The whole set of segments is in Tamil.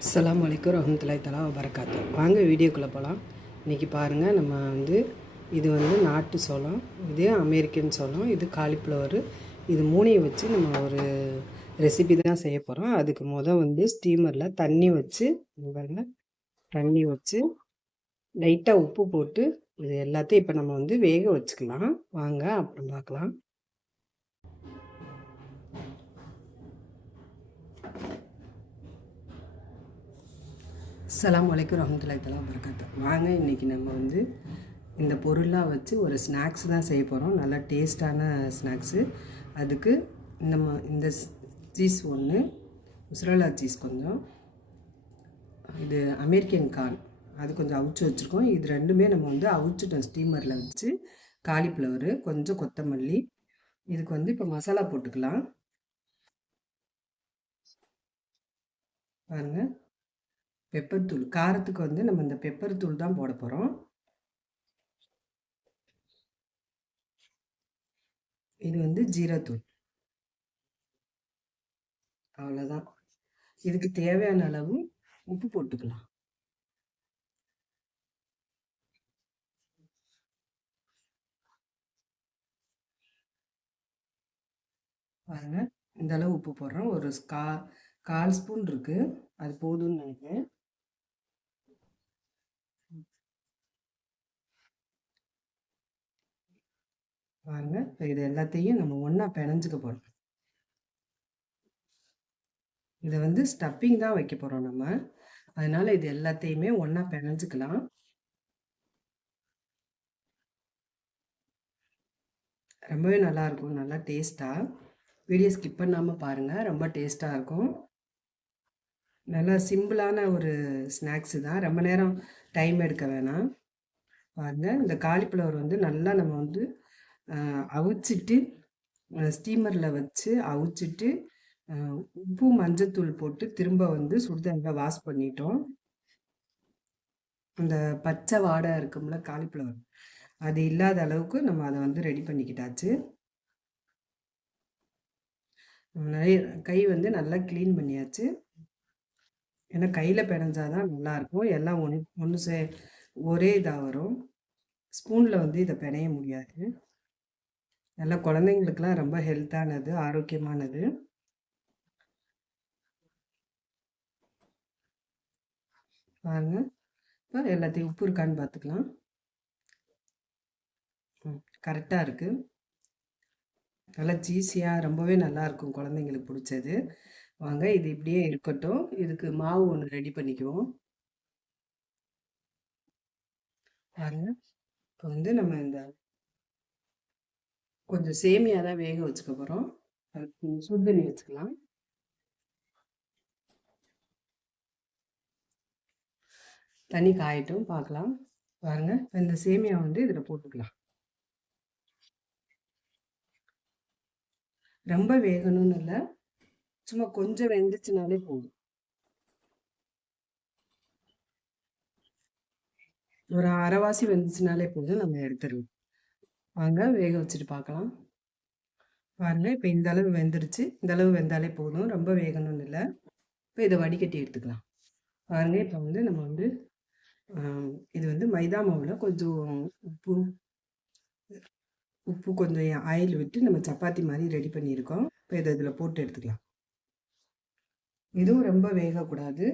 அஸ்லாம் வலைக்கம் ரஹமத்துல்லாய் தலா வரகாத்து வாங்க வீடியோக்குள்ளே போகலாம் இன்றைக்கி பாருங்கள் நம்ம வந்து இது வந்து நாட்டு சோளம் இது அமெரிக்கன் சோளம் இது காலிஃப்ளவர் இது மூணையும் வச்சு நம்ம ஒரு ரெசிபி தான் செய்ய போகிறோம் அதுக்கு முத வந்து ஸ்டீமரில் தண்ணி வச்சு பாருங்கள் பாருங்க தண்ணி வச்சு லைட்டாக உப்பு போட்டு இது எல்லாத்தையும் இப்போ நம்ம வந்து வேக வச்சுக்கலாம். வாங்க அப்புறம் பார்க்கலாம். அஸ்ஸலாமு வலைக்கும் ரஹமத்துல்லாய் தலா வரகாத்து வாங்க இன்றைக்கி நம்ம வந்து இந்த பொருளாக வச்சு ஒரு ஸ்நாக்ஸ் தான் செய்ய போகிறோம் நல்லா டேஸ்டான ஸ்நாக்ஸு. அதுக்கு இந்த ம இந்த சீஸ் ஒன்று உஸ்ரலா சீஸ் கொஞ்சம். இது அமெரிக்கன் கார்ன். அது கொஞ்சம் அவிச்சு வச்சுருக்கோம். இது ரெண்டுமே நம்ம வந்து அவிச்சிட்டோம் ஸ்டீமரில் வச்சு. காலிஃப்ளவரு கொஞ்சம் கொத்தமல்லி. இதுக்கு வந்து இப்போ மசாலா போட்டுக்கலாம். பாருங்கள் பெப்பர் தூள். காரத்துக்கு வந்து நம்ம இந்த பெப்பர் தூள் தான் போட போகிறோம் இது வந்து ஜீரத்தூள் அவ்வளோதான் இதுக்கு தேவையான அளவு உப்பு போட்டுக்கலாம். பாருங்க. இந்த அளவு உப்பு போடுறோம். ஒரு கா கால் ஸ்பூன் இருக்கு. அது போதும்னு நினைக்கிறேன். பாருங்க. இப்போ இது எல்லாத்தையும் நம்ம ஒன்றா பிணைஞ்சுக்க போகிறோம் இதை வந்து ஸ்டப்பிங் தான் வைக்க போகிறோம் நம்ம. அதனால இது எல்லாத்தையுமே ஒன்றா பிணைஞ்சுக்கலாம். ரொம்பவே நல்லா இருக்கும். நல்லா டேஸ்ட்டாக வீடியோ ஸ்கிப் பண்ணாமல் பாருங்கள் ரொம்ப டேஸ்ட்டாக இருக்கும். நல்லா சிம்பிளான ஒரு ஸ்நாக்ஸு தான். ரொம்ப நேரம் டைம் எடுக்க வேணாம். பாருங்கள் இந்த காலிஃப்ளவர் வந்து நல்லா நம்ம வந்து அவிச்சிட்டு ஸ்டீமரில் வச்சு அவிச்சிட்டு உப்பு மஞ்சத்தூள் போட்டு திரும்ப வந்து சுடுதண்ணில் வாஷ் பண்ணிட்டோம். அந்த பச்சை வாடை இருக்கும்ல காலிஃப்ளவர் அது இல்லாத அளவுக்கு நம்ம அதை வந்து ரெடி பண்ணிக்கிட்டாச்சு. நிறைய கை வந்து நல்லா க்ளீன் பண்ணியாச்சு. ஏன்னா கையில் பிணைஞ்சாதான் நல்லாயிருக்கும். எல்லாம் ஒன்று ஒன்று சே ஒரே இதாக வரும். ஸ்பூனில் வந்து இதை பிணைய முடியாது. நல்லா குழந்தைங்களுக்குலாம் ரொம்ப ஹெல்த்தானது ஆரோக்கியமானது. பாருங்க. இப்போ எல்லாத்தையும் உப்பு இருக்கான்னு பார்த்துக்கலாம் கரெக்டாக இருக்குது நல்லா சீஸியாக ரொம்பவே நல்லாயிருக்கும் குழந்தைங்களுக்கு பிடிச்சது. வாங்க இது இப்படியே இருக்கட்டும். இதுக்கு மாவு ஒன்று ரெடி பண்ணிக்குவோம். பாருங்க. இப்போ வந்து நம்ம இந்த கொஞ்சம் சேமியா தான் வேக வச்சுக்க போகிறோம் அதுக்கு சுடுதண்ணி வச்சுக்கலாம். தண்ணி காயட்டும் பார்க்கலாம். பாருங்க இந்த சேமியா வந்து இதில் போட்டுக்கலாம். ரொம்ப வேகணும்னு இல்லை. சும்மா கொஞ்சம் வெந்துச்சுனாலே போதும். ஒரு அரைவாசி வெந்துச்சுனாலே போதும் நம்ம எடுத்துருவோம் வாங்க வேக வச்சுட்டு பார்க்கலாம் பாருங்கள் இப்போ இந்த அளவு வெந்துருச்சு. இந்த அளவு வெந்தாலே போதும். ரொம்ப வேகணும்னு இல்லை. இப்போ இதை வடிகட்டி எடுத்துக்கலாம். பாருங்கள் இப்போ வந்து நம்ம வந்து இது வந்து மைதா மாவில் கொஞ்சம் உப்பு உப்பு கொஞ்சம் ஆயில் விட்டு நம்ம சப்பாத்தி மாதிரி ரெடி பண்ணியிருக்கோம். இப்போ இதை இதில் போட்டு எடுத்துக்கலாம். இதுவும் ரொம்ப வேகக்கூடாது.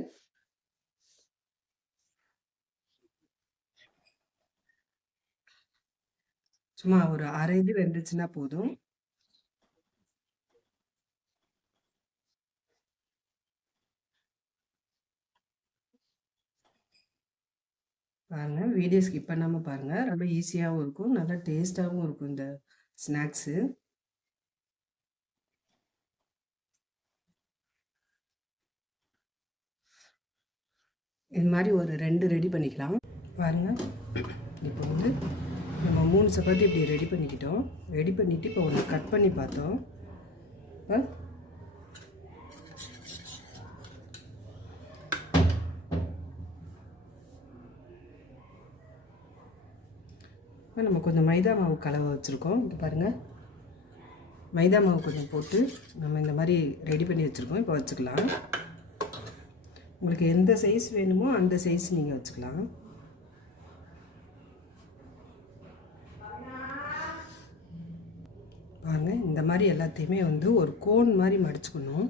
சும்மா ஒரு அரை இது வெந்துச்சுன்னா போதும். பாருங்க வீடியோ ஸ்கிப் பண்ணாமல் பாருங்கள் ரொம்ப ஈஸியாகவும் இருக்கும். நல்லா டேஸ்ட்டாகவும் இருக்கும் இந்த ஸ்நாக்ஸு இது மாதிரி ஒரு ரெண்டு ரெடி பண்ணிக்கலாம். பாருங்கள் இப்போ வந்து நம்ம மூணு சப்பாத்தி இப்படி ரெடி பண்ணிக்கிட்டோம். ரெடி பண்ணிவிட்டு இப்போ ஒன்று கட் பண்ணி பார்த்தோம். இப்போ நம்ம கொஞ்சம் மைதா மாவு கலவை வச்சுருக்கோம். இப்போ பாருங்கள் மைதா மாவு கொஞ்சம் போட்டு நம்ம இந்த மாதிரி ரெடி பண்ணி வச்சுருக்கோம். இப்போ வச்சுக்கலாம். உங்களுக்கு எந்த சைஸ் வேணுமோ அந்த சைஸ் நீங்கள் வச்சுக்கலாம். பாருங்க இந்த மாதிரி எல்லாத்தையுமே வந்து ஒரு கோன் மாதிரி மடிச்சுக்கணும்.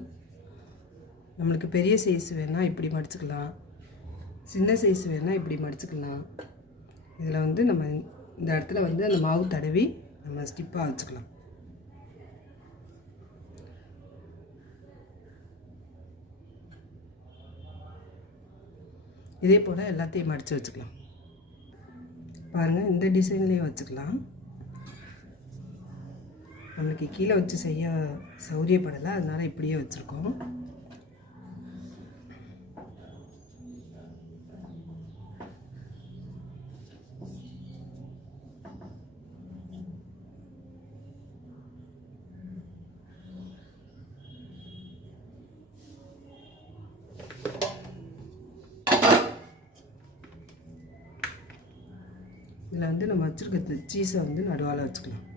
நம்மளுக்கு பெரிய சைஸ் வேணால் இப்படி மடிச்சுக்கலாம். சின்ன சைஸ் வேணால் இப்படி மடிச்சுக்கலாம். இதில் வந்து நம்ம இந்த இடத்துல வந்து அந்த மாவு தடவி நம்ம ஸ்டிப்பாக வச்சுக்கலாம். இதே போல் எல்லாத்தையும் மடித்து வச்சுக்கலாம். பாருங்கள் இந்த டிசைன்லேயும் வச்சுக்கலாம். நம்மளுக்கு கீழே வச்சு செய்ய சௌரியப்படலை. அதனால் இப்படியே வச்சுருக்கோம். இதில் வந்து நம்ம வச்சுருக்க சீஸை வந்து நடுவால் வச்சுக்கலாம்.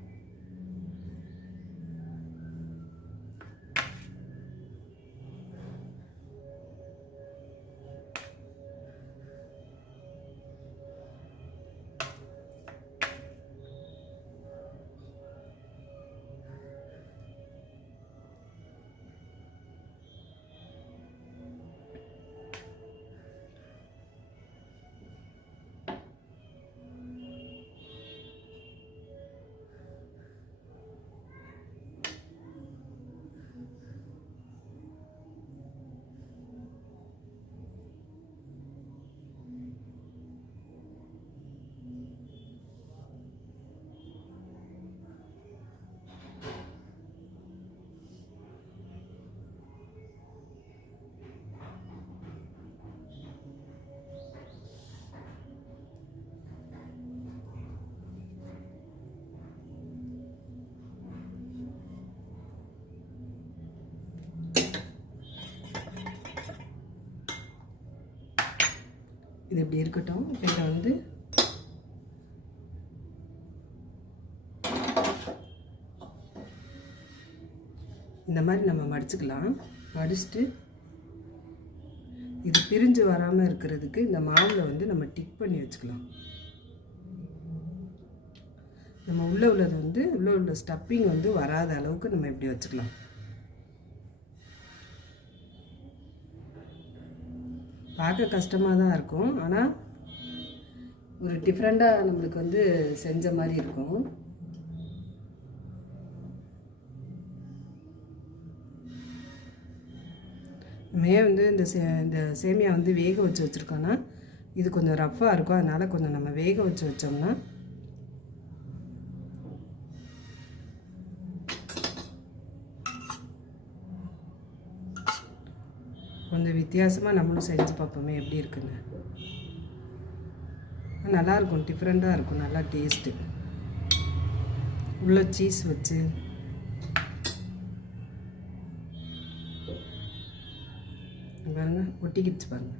இது இப்படி இருக்கட்டும். இப்போ இதை வந்து இந்த மாதிரி நம்ம மடிச்சுக்கலாம். மடிச்சுட்டு இது பிரிஞ்சு வராமல் இருக்கிறதுக்கு இந்த மாவில் வந்து நம்ம டிக் பண்ணி வச்சுக்கலாம். நம்ம உள்ளே உள்ளது வந்து உள்ளே உள்ள ஸ்டப்பிங் வந்து வராத அளவுக்கு நம்ம இப்படி வச்சுக்கலாம். பார்க்க கஷ்டமாக தான் இருக்கும். ஆனால் ஒரு டிஃப்ரெண்ட்டாக நம்மளுக்கு வந்து செஞ்ச மாதிரி இருக்கும். மே வந்து இந்த சே இந்த சேமியா வந்து வேக வச்சு வச்சுருக்கோன்னா இது கொஞ்சம் ரஃப்பாக இருக்கும். அதனால் கொஞ்சம் நம்ம வேக வச்சு வச்சோம்னா கொஞ்சம் வித்தியாசமாக நம்மளும் செஞ்சு பார்ப்போமே எப்படி இருக்குன்னு. நல்லாயிருக்கும் டிஃப்ரெண்ட்டாக இருக்கும் நல்லா டேஸ்ட்டு உள்ள சீஸ் வச்சு. பாருங்க ஒட்டிக்கிடுச்சு பாருங்க.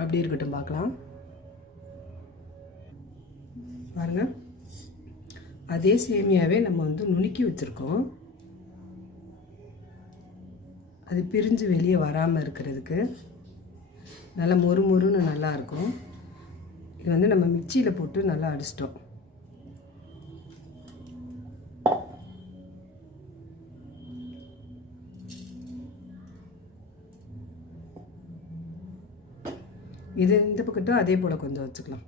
அப்படி இருக்கட்டும் பார்க்கலாம். பாருங்கள் அதே சேமியாவே நம்ம வந்து நுணுக்கி வச்சுருக்கோம். அது பிரிஞ்சு வெளியே வராமல் இருக்கிறதுக்கு நல்லா மொறு மொறுன்னு நல்லாயிருக்கும் இது வந்து நம்ம மிக்சியில் போட்டு நல்லா அடிச்சிட்டோம். இது இந்த பக்கட்டும் அதே போல் கொஞ்சம் வச்சுக்கலாம்.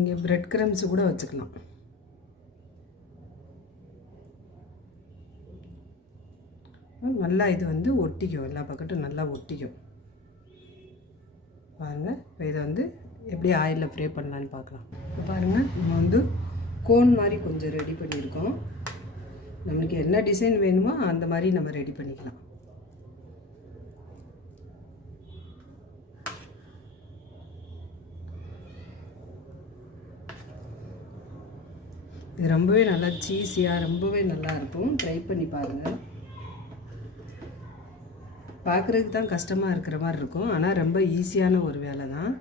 இங்கே பிரெட் கிரம்ஸ் கூட வச்சுக்கலாம். நல்லா இது வந்து ஒட்டிக்கும். எல்லா பக்கட்டும் நல்லா ஒட்டிக்கும். பாருங்கள் இப்போ இதை வந்து எப்படி ஆயிலில் ஃப்ரே பண்ணலான்னு பார்க்கலாம். இப்போ பாருங்கள் நம்ம வந்து கோன் மாதிரி கொஞ்சம் ரெடி பண்ணியிருக்கோம். நம்மளுக்கு என்ன டிசைன் வேணுமோ அந்த மாதிரி நம்ம ரெடி பண்ணிக்கலாம். இது ரொம்பவே நல்லா சீஸியாக ரொம்பவே நல்லா இருக்கும். ட்ரை பண்ணி பாருங்கள் பார்க்குறதுக்கு தான் கஷ்டமாக இருக்கிற மாதிரி இருக்கும். ஆனால் ரொம்ப ஈஸியான ஒரு வேலை தான்.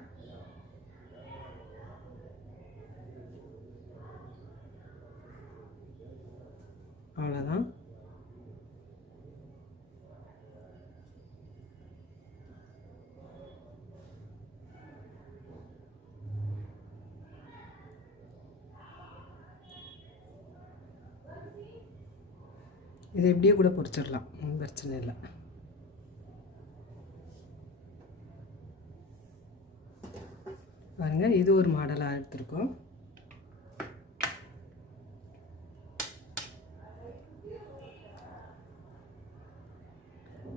அவ்வளோதான் இதை இப்படியே கூட பொறிச்சிடலாம். ஒன்றும் பிரச்சனை இல்லை. பாருங்க இது ஒரு மாடலாக எடுத்திருக்கோம்.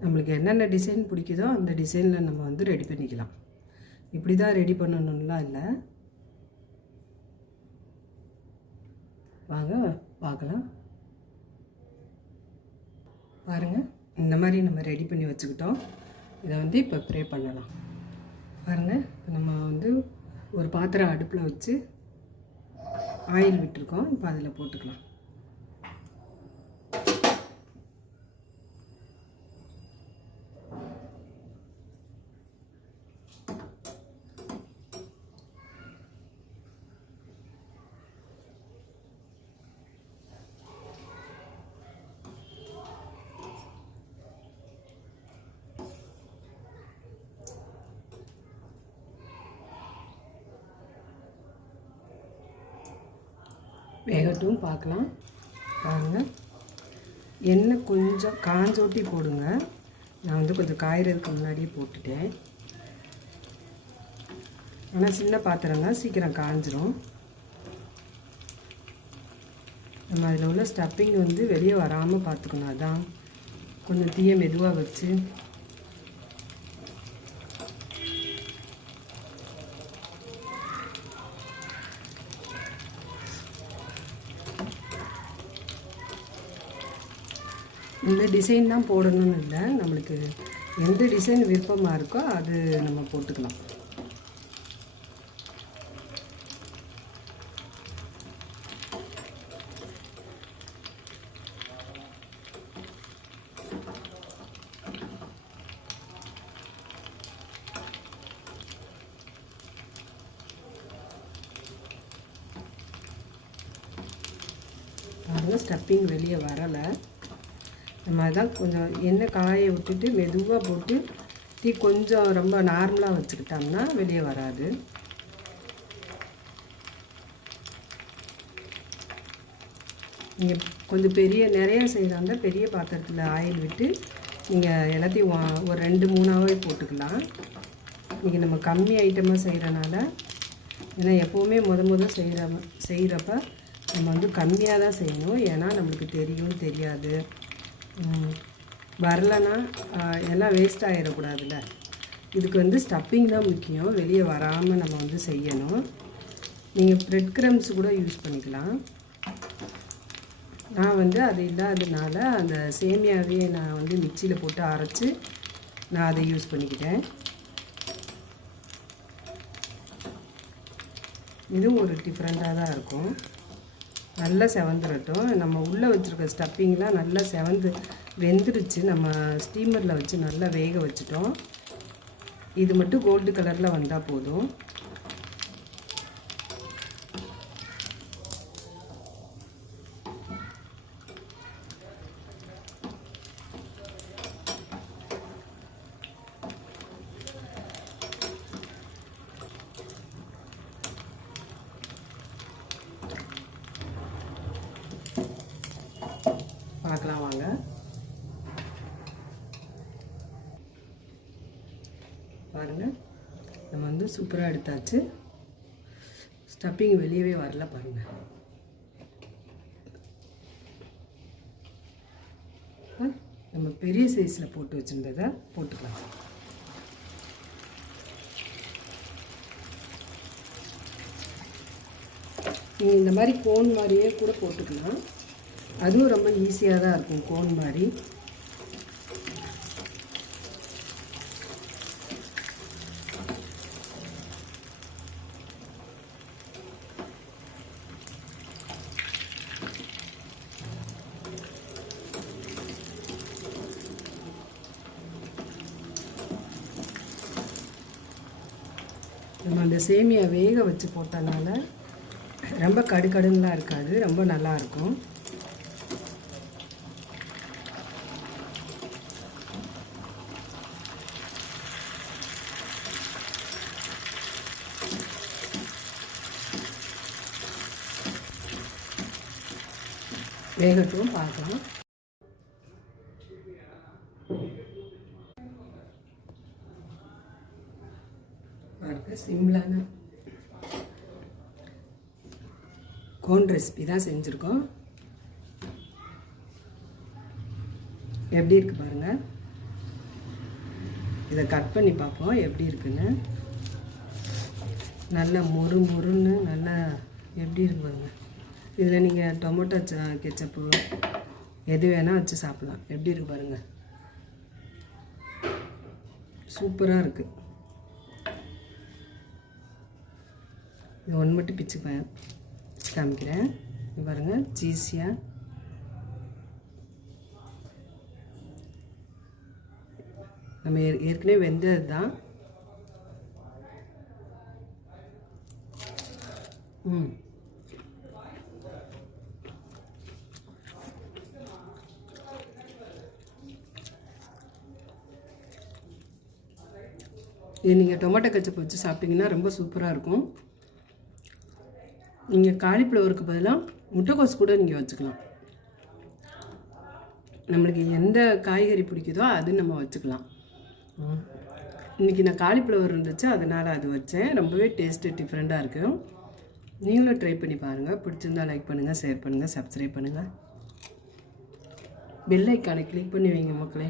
நம்மளுக்கு என்னென்ன டிசைன் பிடிக்குதோ அந்த டிசைனில் நம்ம வந்து ரெடி பண்ணிக்கலாம். இப்படி தான் ரெடி பண்ணணும்லாம் இல்லை. வாங்க பார்க்கலாம். பாருங்கள் இந்த மாதிரி நம்ம ரெடி பண்ணி வச்சுக்கிட்டோம். இதை வந்து இப்போ ப்ரே பண்ணலாம். பாருங்கள் நம்ம வந்து ஒரு பாத்திரம் அடுப்பில் வச்சு ஆயில் விட்டுருக்கோம். இப்போ அதில் போட்டுக்கலாம். வேகட்டும் பார்க்கலாம். பாருங்க. எண்ணெய் கொஞ்சம் காஞ்சோட்டி போடுங்க. நான் வந்து கொஞ்சம் காயறதுக்கு முன்னாடியே போட்டுட்டேன். ஆனால் சின்ன பாத்திரம் தான் சீக்கிரம் காஞ்சிரும். நம்ம அதில் உள்ள ஸ்டப்பிங் வந்து வெளியே வராமல் பார்த்துக்கணும். அதான். கொஞ்சம் தீயை மெதுவாக வச்சு இந்த டிசைன் தான் போடணும்னு இல்லை. நம்மளுக்கு எந்த டிசைன் விருப்பமாக இருக்கோ அது நம்ம போட்டுக்கலாம் பாருங்கள் ஸ்டப்பிங் வெளியே வரலை அதான் கொஞ்சம் எண்ணெய் காய விட்டுட்டு மெதுவாக போட்டு தீ கொஞ்சம் ரொம்ப நார்மலாக வச்சுக்கிட்டோம்னா வெளியே வராது. நீங்கள் கொஞ்சம் பெரிய நிறைய செய்கிறாங்க பெரிய பாத்திரத்தில் ஆயில் விட்டு நீங்கள் எல்லாத்தையும் ஒரு ரெண்டு மூணாவே போட்டுக்கலாம். இன்றைக்கி நம்ம கம்மி ஐட்டமாக செய்கிறனால ஏன்னா எப்போவுமே முத முத செய்கிற செய்கிறப்ப நம்ம வந்து கம்மியாக தான் செய்யணும். ஏன்னா நம்மளுக்கு தெரியும் தெரியாது. வரலைன்னா எல்லாம் வேஸ்ட் ஆகிடக்கூடாதுல்ல இதுக்கு வந்து ஸ்டப்பிங் தான் முக்கியம். வெளியே வராமல் நம்ம வந்து செய்யணும். நீங்கள் ப்ரெட் க்ரம்ஸ் கூட யூஸ் பண்ணிக்கலாம். நான் வந்து அது இல்லாததுனால அந்த சேமியாவே நான் வந்து மிக்சியில் போட்டு அரைச்சி நான் அதை யூஸ் பண்ணிக்கிட்டேன். இதுவும் ஒரு டிஃப்ரெண்ட்டாக தான் இருக்கும். நல்லா செவந்துடட்டும் நம்ம உள்ளே வச்சுருக்க ஸ்டப்பிங்லாம் நல்லா செவந்து வெந்துருச்சு. நம்ம ஸ்டீமரில் வச்சு நல்லா வேக வச்சுட்டோம். இது மட்டும் கோல்டு கலரில் வந்தால் போதும் பார்க்கலாம் வாங்க பாருங்க நம்ம வந்து சூப்பராக எடுத்தாச்சு. ஸ்டப்பிங் வெளியவே வரல பாருங்கள் நம்ம பெரிய சைஸில் போட்டு வச்சுருந்ததை போட்டுக்கலாம். நீங்கள் இந்த மாதிரி கோன் மாதிரியே கூட போட்டுக்கலாம். அதுவும் ரொம்ப ஈஸியாக தான் இருக்கும் கோன் மாதிரி. இந்த சேமியா வேக வச்சு போட்டனால ரொம்ப கடுகடுன்னுலாம் இருக்காது ரொம்ப நல்லாயிருக்கும். வேகட்டும் பார்க்கலாம் பாருங்க சிம்பிளான கோன் ரெசிபி தான் செஞ்சுருக்கோம். எப்படி இருக்குது பாருங்கள் இதை கட் பண்ணி பார்ப்போம் எப்படி இருக்குன்னு. நல்லா மொறு மொறுன்னு நல்லா எப்படி இருக்கு பாருங்க. இதில் நீங்கள் டொமேட்டோ கெச்சப்பு எது வேணால் வச்சு சாப்பிட்லாம். எப்படி இருக்கு பாருங்கள் சூப்பராக இருக்குது இது ஒன்று மட்டும் பிச்சு பிச்சு காமிக்கிறேன். இது பாருங்கள் சீஸியாக நம்ம ஏற்- ஏற்கனவே வெந்தது தான். ம். இது நீங்கள் டொமேட்டோ கச்சப்பை வச்சு சாப்பிட்டிங்கன்னா ரொம்ப சூப்பராக இருக்கும். நீங்கள் காலிஃப்ளவருக்கு பதிலாக முட்டைக்கோஸ் கூட நீங்கள் வச்சுக்கலாம். நம்மளுக்கு எந்த காய்கறி பிடிக்குதோ அது நம்ம வச்சுக்கலாம். ம். இன்னைக்கு நான் காலிஃப்ளவர் இருந்துச்சு அதனால் அது வச்சேன். ரொம்பவே டேஸ்ட்டு டிஃப்ரெண்ட்டாக இருக்கும் நீங்களும் ட்ரை பண்ணி பாருங்கள் பிடிச்சிருந்தா லைக் பண்ணுங்கள் ஷேர் பண்ணுங்கள் சப்ஸ்கிரைப் பண்ணுங்கள் பெல் ஐக்கானை கிளிக் பண்ணி வைங்க மக்களே.